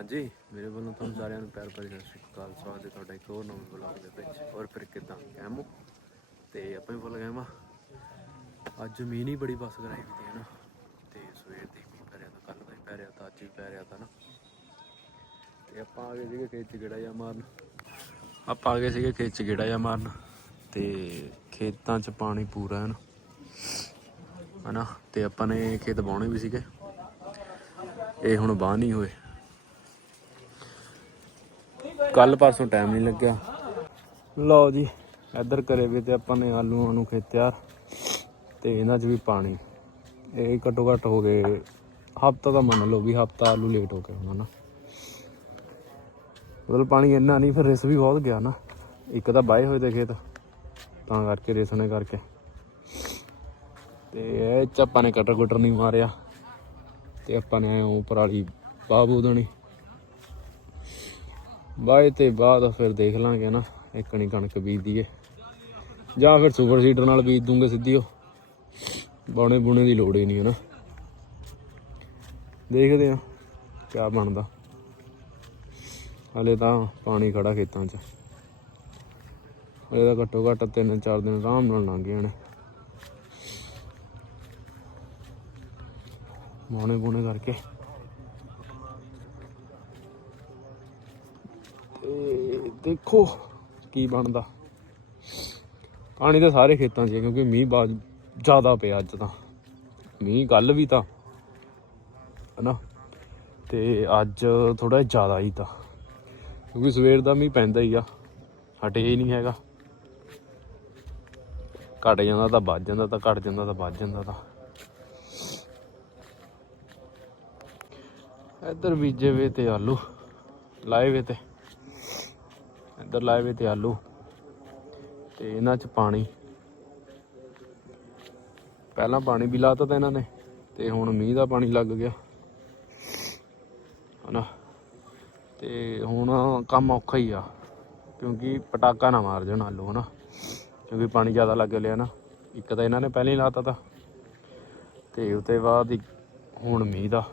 ਹਾਂਜੀ, ਮੇਰੇ ਵੱਲੋਂ ਤੁਹਾਨੂੰ ਸਾਰਿਆਂ ਨੂੰ ਪਿਆਰ ਭਰੀ ਸਤਿ ਸ਼੍ਰੀ ਅਕਾਲ। ਸਵਾਗਤ ਹੈ ਤੁਹਾਡਾ ਇੱਕ ਹੋਰ ਨਵੇਂ ਵਲੌਗ ਦੇ ਵਿੱਚ। ਔਰ ਫਿਰ ਕਿਦਾਂ? ਕੈਮੋ ਤੇ ਆਪਾਂ ਵੀ ਭੁੱਲ ਗਏ ਮਾ ਅੱਜ ਮੀਂਹ ਨਹੀਂ ਬੜੀ ਬਸ ਕਰਾਈ ਵੀ ਤੇ ਨਾ। ਤੇ ਸਵੇਰ ਦੀ ਮੀਂਹ ਪੈ ਰਿਹਾ ਤਾਂ ਕੱਲ ਦਾ ਹੀ ਪੈ ਰਿਹਾ, ਤਾਂ ਅੱਜ ਵੀ ਪੈ ਰਿਹਾ ਤਾਂ ਨਾ। ਤੇ ਆਪਾਂ ਆ ਗਏ ਸੀਗੇ ਖੇਤ 'ਚ ਗੇੜਾ ਜਾਂ ਮਾਰਨ। ਆਪਾਂ ਆ ਗਏ ਸੀਗੇ ਖੇਤ 'ਚ ਗੇੜਾ ਜਾਂ ਮਾਰਨ। ਤੇ ਖੇਤਾਂ 'ਚ ਪਾਣੀ ਪੂਰਾ ਹੈ ਨਾ। ਹਨਾ? ਤੇ ਆਪਾਂ ਨੇ ਖੇਤ ਬਾਉਣੇ ਵੀ ਸੀਗੇ। ਇਹ ਹੁਣ ਬਾਹ ਨਹੀਂ ਹੋਏ। ਕੱਲ ਪਰਸੋਂ ਟਾਈਮ ਨਹੀਂ ਲੱਗਿਆ। ਲਓ ਜੀ, ਇੱਧਰ ਕਰੇ ਵੀ ਤੇ ਆਪਾਂ ਨੇ ਆਲੂਆਂ ਨੂੰ ਖੇਤਿਆ ਤੇ ਇਹਨਾਂ 'ਚ ਵੀ ਪਾਣੀ। ਇਹ ਘੱਟੋ ਘੱਟ ਹੋ ਗਏ, ਹਫਤਾ ਤਾਂ ਮੰਨ ਲਓ ਵੀ ਹਫਤਾ ਆਲੂ ਲੇਟ ਹੋ ਗਏ ਹੁਣ ਨਾ ਮਤਲਬ ਪਾਣੀ ਇੰਨਾ ਨਹੀਂ ਫਿਰ ਰਿਸ ਵੀ ਬਹੁਤ ਗਿਆ ਨਾ। ਇੱਕ ਤਾਂ ਬਾਏ ਹੋਏ ਤੇ ਖੇਤ, ਤਾਂ ਕਰਕੇ ਰਿਸਣੇ ਕਰਕੇ। ਤੇ ਇਹ ਚ ਆਪਾਂ ਨੇ ਕਟਰ ਕੁਟਰ ਨਹੀਂ ਮਾਰਿਆ। ਤੇ ਆਪਾਂ ਨੇ ਐਂ ਪਰਾਲੀ ਬਾਬੂ ਦਣੀ। ਬਾਏ ਤੇ ਬਾਅਦ ਫਿਰ ਦੇਖ ਲਾਂਗੇ ਨਾ ਇੱਕਣੀ ਕਣਕ ਬੀਜ ਦਈਏ ਜਾਂ ਫਿਰ ਸੁਪਰ ਸੀਡਰ ਨਾਲ ਬੀਜ ਦੂੰਗੇ ਸਿੱਧੀ ਉਹ। ਬਾਉਣੇ ਬੁਣੇ ਦੀ ਲੋੜ ਹੀ ਨਹੀਂ ਹੈ ਨਾ ਦੇਖਦੇ ਆ ਕਿਆ ਬਣਦਾ। ਹਲੇ ਤਾਂ ਪਾਣੀ ਖੜਾ ਖੇਤਾਂ 'ਚ। ਇਹਦਾ ਘੱਟੋ ਘੱਟ ਤਿੰਨ ਚਾਰ ਦਿਨ ਆਰਾਮ ਨਾਲ ਲੰਘ ਜਾਣੇ ਮੋਣੇ ਬੁਣੇ ਕਰਕੇ। ਤੇ ਦੇਖੋ ਕੀ ਬਣਦਾ। ਪਾਣੀ ਤਾਂ ਸਾਰੇ ਖੇਤਾਂ 'ਚ ਹੈ ਕਿਉਂਕਿ ਮੀਂਹ ਬਾਅਦ ਜ਼ਿਆਦਾ ਪਿਆ ਅੱਜ ਤਾਂ। ਮੀਂਹ ਕੱਲ ਵੀ ਤਾਂ, ਹਨਾ? ਤੇ ਅੱਜ ਥੋੜਾ ਜ਼ਿਆਦਾ ਹੀ ਤਾਂ। ਕਿਉਂਕਿ ਸਵੇਰ ਦਾ ਮੀਂਹ ਪੈਂਦਾ ਹੀ ਆ, ਹਟੇ ਹੀ ਨਹੀਂ ਹੈਗਾ। ਘਟ ਜਾਂਦਾ ਤਾਂ ਵੱਜ ਜਾਂਦਾ ਤਾਂ ਘਟ ਜਾਂਦਾ ਤਾਂ ਵੱਜ ਜਾਂਦਾ ਤਾਂ। ਇੱਧਰ ਬੀਜੇ ਵੇ ਤੇ ਆਲੂ, ਲਾਏ ਵੇ ਤੇ। ਇੱਧਰ ਲਾਏ ਵੇ ਤੇ ਆਲੂ ਤੇ ਇਹਨਾਂ 'ਚ ਪਾਣੀ। ਪਹਿਲਾਂ ਪਾਣੀ ਵੀ ਲਾਤਾ ਤਾਂ ਇਹਨਾਂ ਨੇ ਤੇ ਹੁਣ ਮੀਂਹ ਦਾ ਪਾਣੀ ਲੱਗ ਗਿਆ। ਹਨਾ। ਤੇ ਹੁਣ ਕੰਮ ਔਖਾ ਹੀ ਆ, ਕਿਉਂਕਿ ਪਟਾਕਾ ਨਾ ਮਾਰ ਜਾਣ ਆਲੂ, ਹਨਾ। ਕਿਉਂਕਿ ਪਾਣੀ ਜ਼ਿਆਦਾ ਲੱਗ ਲਿਆ ਨਾ। ਇੱਕ ਤਾਂ ਇਹਨਾਂ ਨੇ ਪਹਿਲਾਂ ਹੀ ਲਾਤਾ ਤਾ। ਤੇ ਉਤੇ ਬਾਅਦ ਇੱਕ ਹੁਣ ਮੀਂਹ ਦਾ।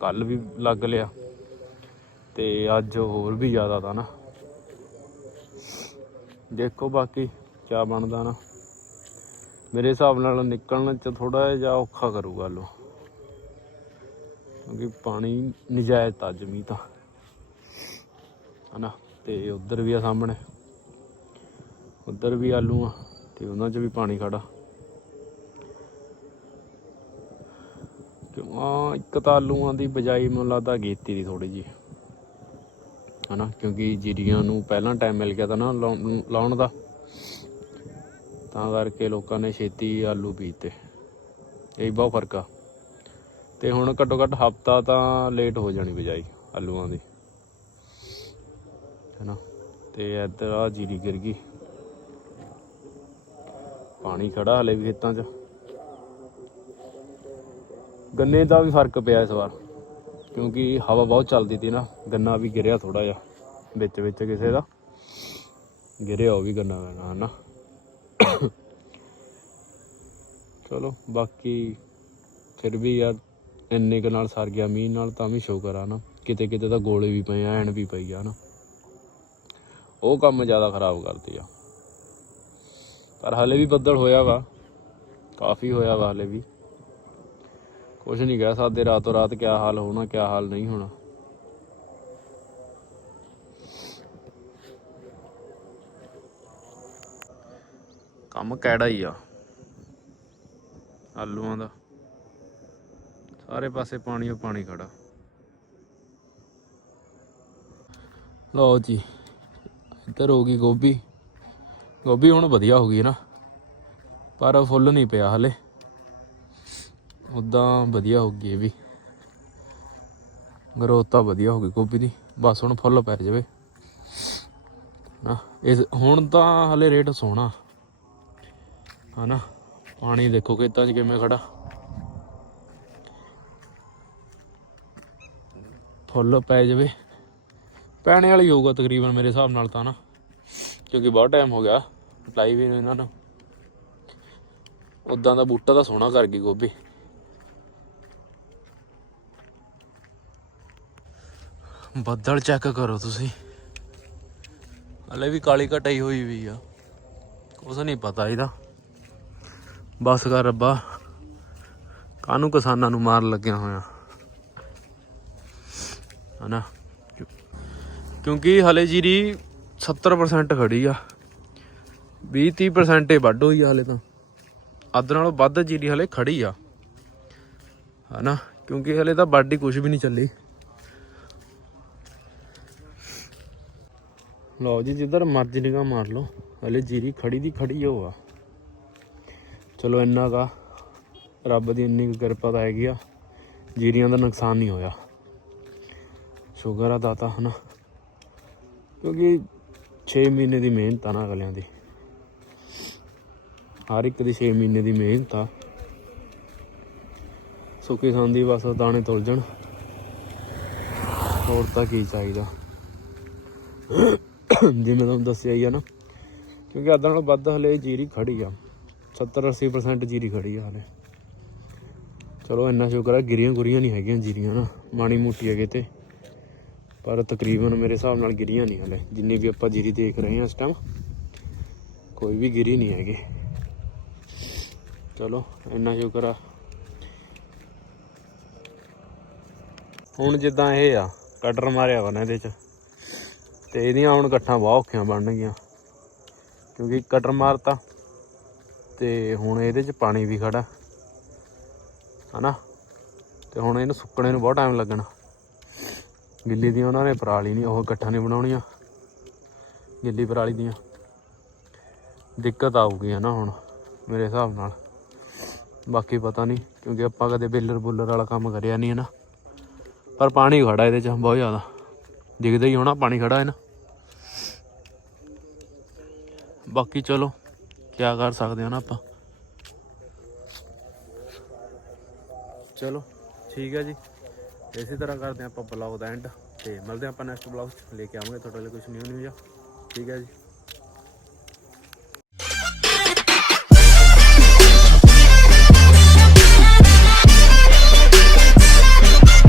ਕੱਲ ਵੀ ਲੱਗ ਲਿਆ। ਤੇ ਅੱਜ ਹੋਰ ਵੀ ਜ਼ਿਆਦਾ ਤਾਂ ਨਾ। ਦੇਖੋ ਬਾਕੀ ਕਿਆ ਬਣਦਾ ਨਾ। ਮੇਰੇ ਹਿਸਾਬ ਨਾਲ ਨਿਕਲਣ ਚ ਥੋੜਾ ਜਿਹਾ ਔਖਾ ਕਰੂਗਾ ਲੋ। ਕਿਉਂਕਿ ਪਾਣੀ ਨਜਾਇਜ਼ ਤਾਂ ਜਮੀ ਤਾਂ। ਹਨਾ, ਤੇ ਉਧਰ ਵੀ ਆ ਸਾਹਮਣੇ। ਉਧਰ ਵੀ ਆਲੂ ਆ, ਤੇ ਉਹਨਾਂ 'ਚ ਵੀ ਪਾਣੀ ਖੜਾ। ਕਿਉਂ ਇੱਕ ਤਾਂ ਆਲੂਆਂ ਦੀ ਬਜਾਈ ਮੈਨੂੰ ਲੱਗਦਾ ਗੀਤੀ ਦੀ ਥੋੜੀ ਜੀ ਹਨਾ, ਕਿਉਂਕਿ ਜੀਰੀਆਂ ਨੂੰ ਪਹਿਲਾਂ ਟਾਈਮ ਮਿਲ ਗਿਆ ਤਾਂ ਨਾ ਲਾਉਣ ਲਾਉਣ ਦਾ। ਤਾਂ ਕਰਕੇ ਲੋਕਾਂ ਨੇ ਛੇਤੀ ਆਲੂ ਬੀਜਤੇ ਇਹ ਬਹੁਤ ਫ਼ਰਕ ਆ। ਤੇ ਹੁਣ ਘੱਟੋ ਘੱਟ ਹਫਤਾ ਤਾਂ ਲੇਟ ਹੋ ਜਾਣੀ ਬਜਾਈ ਆਲੂਆਂ ਦੀ। ਹੈਨਾ, ਤੇ ਇੱਧਰ ਆ ਜੀਰੀ ਗਿਰ ਗਈ। ਪਾਣੀ ਖੜਾ ਹਲੇ ਵੀ ਖੇਤਾਂ 'ਚ। ਗੰਨੇ ਦਾ ਵੀ ਫ਼ਰਕ ਪਿਆ ਇਸ ਵਾਰ। ਕਿਉਂਕਿ ਹਵਾ ਬਹੁਤ ਚੱਲਦੀ ਸੀ ਨਾ, ਗੰਨਾ ਵੀ ਗਿਰਿਆ ਥੋੜਾ ਜਿਹਾ, ਵਿੱਚ ਵਿੱਚ ਕਿਸੇ ਦਾ। ਗਿਰਿਆ ਉਹ ਵੀ ਗੰਨਾ ਵੈਣਾ ਹਨਾ। ਚਲੋ, ਬਾਕੀ ਫਿਰ ਵੀ ਯਾਰ, ਇੰਨੇ ਕੁ ਨਾਲ ਸਰ ਗਿਆ, ਮੀਂਹ ਨਾਲ ਤਾਂ ਵੀ ਸ਼ੁਕਰ ਆ ਨਾ। ਕਿਤੇ ਕਿਤੇ ਤਾਂ ਗੋਲੇ ਵੀ ਪਏ ਆ ਐਣ ਵੀ ਪਈ ਆ ਨਾ। ਉਹ ਕੰਮ ਜ਼ਿਆਦਾ ਖਰਾਬ ਕਰਦੀ ਆ। ਪਰ ਹਲੇ ਵੀ ਬੱਦਲ ਹੋਇਆ ਵਾ। ਕਾਫੀ ਹੋਇਆ ਵਾ ਹਲੇ ਵੀ। ਕੁਝ ਨਹੀਂ ਕਹਿ ਸਕਦੇ ਰਾਤੋਂ ਰਾਤ ਕਿਆ ਹਾਲ ਹੋਣਾ, ਕਿਆ ਹਾਲ ਨਹੀਂ ਹੋਣਾ। ਕੰਮ ਕਿਹੜਾ ਹੀ ਆ। ਆਲੂਆਂ ਦਾ। ਸਾਰੇ ਪਾਸੇ ਪਾਣੀ ਓ ਪਾਣੀ ਖੜਾ। ਲਓ ਜੀ, ਇੱਧਰ ਹੋ ਗਈ ਗੋਭੀ। ਗੋਭੀ ਹੁਣ ਵਧੀਆ ਹੋ ਗਈ ਨਾ, ਪਰ ਫੁੱਲ ਨਹੀਂ ਪਿਆ ਹਲੇ। ਉਦਾਂ ਵਧੀਆ ਹੋ ਗਈ ਇਹ ਵੀ। ਗਰੋਥ ਤਾਂ ਵਧੀਆ ਹੋ ਗਈ ਗੋਭੀ ਦੀ। ਬਸ ਹੁਣ ਫੁੱਲ ਪੈ ਜਾਵੇ। ਨਾ, ਇਸ ਹੁਣ ਤਾਂ ਹਲੇ ਰੇਟ ਸੋਹਣਾ। ਹਨਾ, ਪਾਣੀ ਦੇਖੋ ਖੇਤਾਂ 'ਚ ਕਿਵੇਂ ਖੜਾ। ਫੁੱਲ ਪੈ ਜਾਵੇ। ਪੈਣੇ ਵਾਲੀ ਹੋਊਗਾ ਤਕਰੀਬਨ ਮੇਰੇ ਹਿਸਾਬ ਨਾਲ ਤਾਂ ਨਾ। ਕਿਉਂਕਿ ਬਹੁਤ ਟਾਈਮ ਹੋ ਗਿਆ ਲਾਈ ਵੀ ਇਹਨਾਂ ਨੂੰ। ਉਦਾਂ ਦਾ ਬੂਟਾ ਤਾਂ ਸੋਹਣਾ ਕਰ ਗਈ ਗੋਭੀ। ਬੱਦਲ ਚੈੱਕ ਕਰੋ ਤੁਸੀਂ। ਹਲੇ ਵੀ ਕਾਲੀ ਘਟਾਈ ਹੋਈ ਵੀ ਆ। ਕੁਛ ਨਹੀਂ ਪਤਾ ਇਹਦਾ। ਬਸ ਕਰ ਰੱਬਾ। ਕਾਨੂੰ ਕਿਸਾਨਾਂ ਨੂੰ ਮਾਰ ਲੱਗਿਆ ਹੋਇਆ। ਹਨਾ? ਕਿਉਂ- ਕਿਉਂਕਿ ਹਲੇ ਜੀਰੀ 70% ਖੜੀ ਆ। 20 30% ਹੀ ਵੱਢ ਹੋਈ ਆ ਹਲੇ ਤਾਂ। ਅੱਧ ਨਾਲੋਂ ਵੱਧ ਜੀਰੀ ਹਲੇ ਖੜੀ ਆ। ਹਨਾ? ਕਿਉਂਕਿ ਹਲੇ ਤਾਂ ਵੱਢ ਹੀ ਕੁਝ ਵੀ ਨਹੀਂ ਚੱਲੀ। ਲਓ ਜੀ, ਜਿੱਧਰ ਮਰਜ਼ੀ ਨਿਗਾਹ ਮਾਰ ਲਓ। ਹਲੇ ਜੀਰੀ ਖੜੀ ਦੀ ਖੜੀ ਹੋ ਆ। ਚਲੋ ਇੰਨਾ ਕਾ ਰੱਬ ਦੀ ਇੰਨੀ ਕੁ ਕਿਰਪਾ ਤਾਂ ਹੈਗੀ ਆ। ਜੀਰੀਆਂ ਦਾ ਨੁਕਸਾਨ ਨਹੀਂ ਹੋਇਆ। ਸ਼ੂਗਰ ਆ ਦਾਤਾ, ਹਨਾ। ਕਿਉਂਕਿ 6 ਮਹੀਨੇ ਦੀ ਮਿਹਨਤ ਆ ਨਾ ਅਗਲਿਆਂ ਦੀ। ਹਰ ਇੱਕ ਦੀ 6 ਮਹੀਨੇ ਦੀ ਮਿਹਨਤ ਆ। ਸੁੱਕੀ ਸੰਦੀ ਬਸ ਦਾਣੇ ਤੁਲ ਜਾਣ। ਹੋਰ ਤਾਂ ਕੀ ਚਾਹੀਦਾ। ਜਿਵੇਂ ਤੁਹਾਨੂੰ ਦੱਸਿਆ ਹੀ ਆ ਨਾ, ਕਿਉਂਕਿ ਅੱਧਾ ਨਾਲੋਂ ਵੱਧ ਹਲੇ ਜੀਰੀ ਖੜੀ ਆ। 70 80% ਜੀਰੀ ਖੜੀ ਆ ਹਲੇ। ਚਲੋ ਇੰਨਾ ਸ਼ੁਕਰ ਆ, ਗਿਰੀਆਂ ਗੁਰੀਆਂ ਨਹੀਂ ਹੈਗੀਆਂ ਜੀਰੀਆਂ ਨਾ, ਮਾੜੀ ਮੋਟੀ ਹੈਗੇ ਤੇ। ਪਰ ਤਕਰੀਬਨ ਮੇਰੇ ਹਿਸਾਬ ਨਾਲ ਗਿਰੀਆਂ ਨਹੀਂ ਹਲੇ, ਜਿੰਨੀ ਵੀ ਆਪਾਂ ਜੀਰੀ ਦੇਖ ਰਹੇ ਹਾਂ ਇਸ ਟਾਈਮ ਕੋਈ ਵੀ ਗਿਰੀ ਨਹੀਂ ਹੈਗੀ। ਚਲੋ, ਇੰਨਾ ਸ਼ੁਕਰ ਆ। ਹੁਣ ਜਿੱਦਾਂ ਇਹ ਆ ਕਟਰ ਮਾਰਿਆ ਵਾ ਨਾ ਇਹਦੇ ਚ। ਤੇ ਇਹਦੀਆਂ ਹੁਣ ਗੱਠਾਂ ਬਹੁਤ ਔਖੀਆਂ ਬਣਨਗੀਆਂ ਕਿਉਂਕਿ ਕਟਰ ਮਾਰਤਾ ਤੇ ਹੁਣ ਇਹਦੇ ਚ ਪਾਣੀ ਵੀ ਖੜਾ, ਹਨਾ? ਤੇ ਹੁਣ ਇਹਨੂੰ ਸੁੱਕਣੇ ਨੂੰ ਬਹੁਤ ਟਾਈਮ ਲੱਗਣਾ। ਗਿੱਲੀ ਦੀਆਂ ਉਹਨਾਂ ਨੇ ਪਰਾਲੀ ਨਹੀਂ, ਉਹ ਗੱਠਾਂ ਨਹੀਂ ਬਣਾਉਣੀਆਂ। ਗਿੱਲੀ ਪਰਾਲੀ ਦੀਆਂ। ਦਿੱਕਤ ਆਊਗੀ, ਹਨਾ, ਹੁਣ ਮੇਰੇ ਹਿਸਾਬ ਨਾਲ। ਬਾਕੀ ਪਤਾ ਨਹੀਂ, ਕਿਉਂਕਿ ਆਪਾਂ ਕਦੇ ਬੇਲਰ ਬੁੱਲਰ ਵਾਲਾ ਕੰਮ ਕਰਿਆ ਨਹੀਂ ਹੈ ਨਾ ਪਰ ਪਾਣੀ ਖੜਾ ਇਹਦੇ ਚ ਬਹੁਤ ਜ਼ਿਆਦਾ। ਦਿਖਦਾ ਹੀ ਹੋਣਾ, ਪਾਣੀ ਖੜਾ ਹੈ ਨਾ। ਬਾਕੀ ਚਲੋ ਕੀ ਕਰ ਸਕਦੇ ਹਾਂ ਨਾ ਆਪਾਂ। ਚਲੋ, ਠੀਕ ਹੈ ਜੀ। ਇਸੇ ਤਰ੍ਹਾਂ ਕਰਦੇ ਹਾਂ ਆਪਾਂ ਬਲੌਗ ਦਾ ਐਂਡ ਤੇ ਮਿਲਦੇ ਹਾਂ ਆਪਾਂ ਨੈਕਸਟ ਬਲੌਗ 'ਚ। ਲੈ ਕੇ ਆਵਾਂਗੇ, ਤੁਹਾਡੇ ਲਈ ਕੁਝ ਨਿਊ ਨਿਊ ਜਿਹਾ। ਠੀਕ ਹੈ ਜੀ।